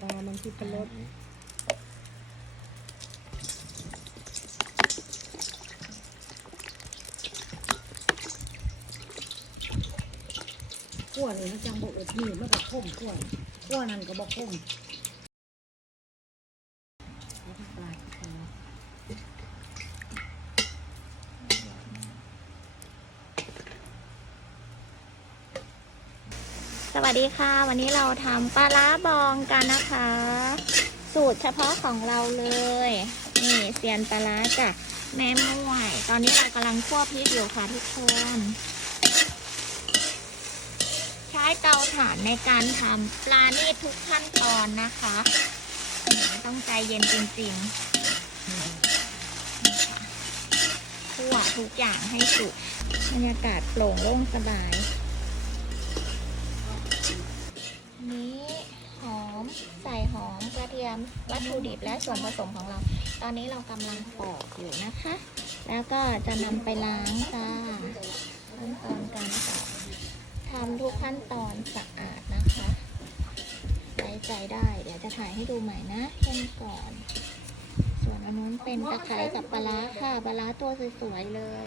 ปลามันคือเป็นรสขั้วเลยนะจังบอกเอ็ดนี่มันก็ข้มขั้วขั้วนั่นก็บอกข้มเอาที่ปลาปลา สวัสดีค่ะ วันนี้เราทำปลาร้าบองกันนะคะ สูตรเฉพาะของเราเลย นี่เซียนปลาร้าจากแม่ม่วย ตอนนี้เรากำลังคั่วพริกอยู่ค่ะทุกคน ใช้เตาถ่านในการทำปลานี่ทุกขั้นตอนนะคะ ต้องใจเย็นจริงๆคั่วทุกอย่างให้สุกบรรยากาศโปร่งโล่งสบาย นี้หอมใส่หอมกระเทียมวัตถุดิบและส่วนผสมของเรา ตอนนี้เรากำลังปอกอยู่นะคะ แล้วก็จะนำไปล้างจ้าขั้นตอนการปอกทำทุกขั้นตอนสะอาดนะคะไว้ใจได้เดี๋ยวจะถ่ายให้ดูใหม่นะเช่นก่อน ส่วนอันนู้นเป็นตะไคร้กับปลาร้าค่ะปลาร้าตัวสวยๆเลย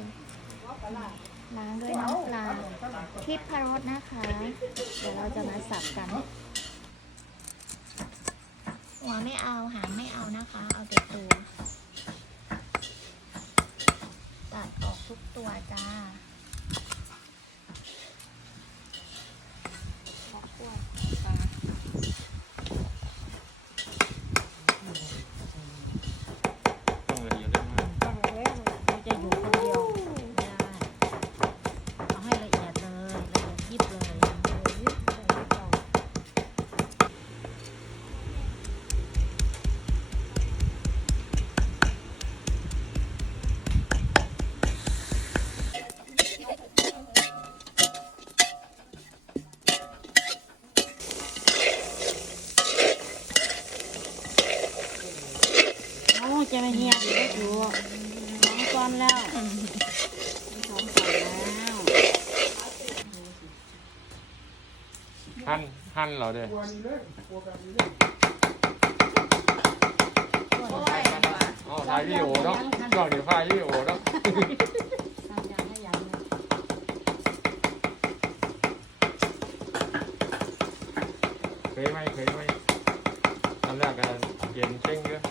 ล้างด้วยน้ำปลาทิพรสนะคะ เดี๋ยวเราจะมาสับกัน หัวไม่เอาหางไม่เอานะคะ เอาแต่ตัว ตัดออกทุกตัวจ้า จะไม่เฮียดูสองก้อนแล้วสองก้อนแล้วหั่นหั่นเราเด้อ๋อถ่ายวิดีโอเนาะลองเดี๋ยวถ่ายวิดีโอเนาะทำจานให้ยำเลยเคยไหมเคยไหมตอนแรกก็เย็นเช่งเยอะ